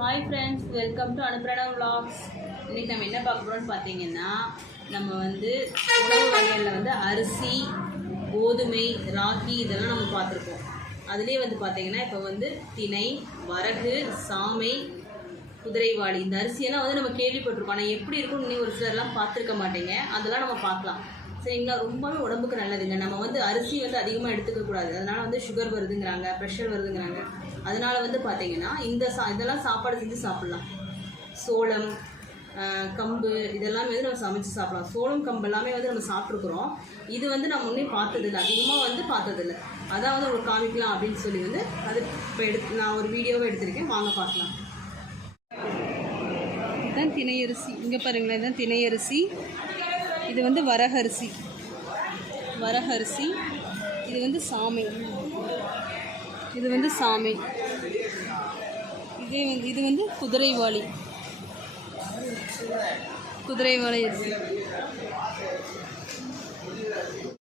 Hi friends welcome to Anuprana vlogs. இன்னைக்கு நம்ம என்ன பார்க்க போகிறோம்னு பார்த்தீங்கன்னா நம்ம வந்து உணவு வகைகளில் வந்து அரிசி கோதுமை ராகி இதெல்லாம் நம்ம பார்த்துருக்கோம். அதுலேயே வந்து பார்த்தீங்கன்னா இப்போ வந்து திணை வரகு சாமை குதிரைவாளி இந்த அரிசியெல்லாம் வந்து நம்ம கேள்விப்பட்டிருக்கோம். ஆனால் எப்படி இருக்கும்னு நீ ஒரு சிலர்லாம் பார்த்துருக்க மாட்டேங்க. அதெல்லாம் நம்ம பார்க்கலாம். சரிங்களா ரொம்பவே உடம்புக்கு நல்லதுங்க. நம்ம வந்து அரிசி வந்து அதிகமாக எடுத்துக்க கூடாது. அதனால வந்து சுகர் வருதுங்கிறாங்க ப்ரெஷர் வருதுங்கிறாங்க. அதனால வந்து பார்த்தீங்கன்னா இந்த சா இதெல்லாம் சாப்பாடு செஞ்சு சாப்பிட்லாம். சோளம் கம்பு இதெல்லாமே வந்து நம்ம சமைச்சு சாப்பிடலாம். சோளம் கம்பு எல்லாமே வந்து நம்ம சாப்பிட்ருக்குறோம் இது வந்து நம்ம முன்னே பார்த்ததில்லை அதிகமாக வந்து பார்த்ததில்ல அதான் வந்து உங்களுக்கு காமிக்கலாம் அப்படின்னு சொல்லி வந்து அது இப்போ எடுத்து நான் ஒரு வீடியோவை எடுத்திருக்கேன். வாங்க பார்க்கலாம். இதுதான் திணையரிசி இங்கே பாருங்களேன் இதுதான் திணையரிசி இது வந்து வரகரிசி. வரகரிசி. இது வந்து சாமை. இது வந்து சாமை. இதே வந்து இது வந்து குதிரைவாளி. குதிரைவாளி அரிசி